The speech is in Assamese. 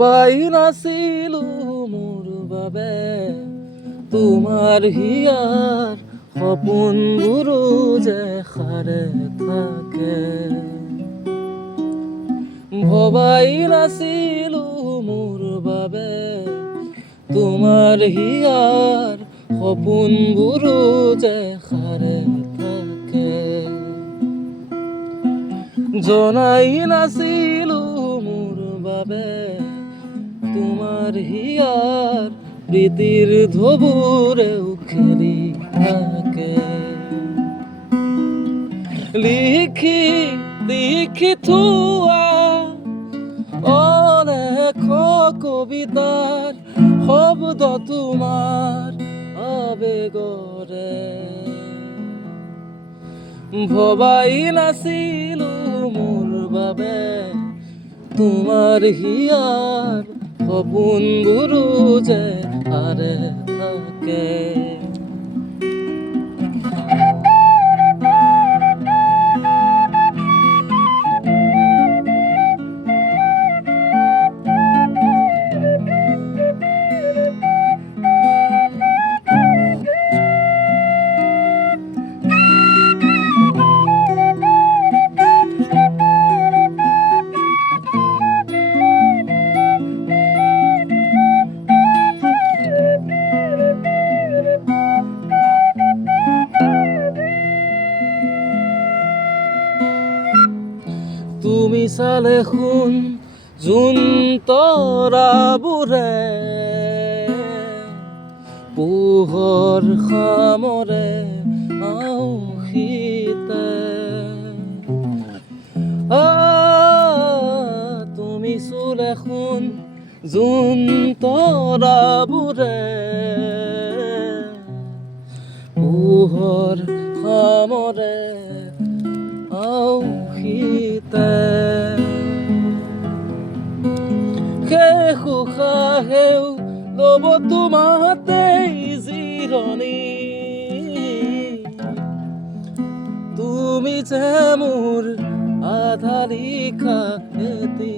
ভবাই নাছিলো মোৰ বাবে তোমাৰ হিয়াৰ সপোনবোৰো যে সাৰে থাকে। ভবাই নাছিলো মোৰ বাবে তোমাৰ হিয়াৰ সপোনবোৰো যে সাৰে থাকে। জনাই নাছিলো মোৰ বাবে তোমাৰ হিয়াৰ প্ৰীতিৰ ঢৌবোৰেও খেলি থাকে। লিখি থোৱা অনেক কবিতাৰ শব্দ তোমাৰ আবেগৰে। ভবাই নাছিলো মোৰ বাবে তোমাৰ হিয়াৰ সপোনবোৰো যে সাৰে থাকে। তুমি চালে শুন জোন তৰাবোৰে পোহৰ সামৰে আওশীতে। তুমি চুলে শুন জোন তৰাবোৰে পোহৰ সামৰে আওশীতে। শেষ উশাহেও ল'ব তোমাতেই জিৰণি। তুমি যে মোৰ আধা লিখা এটি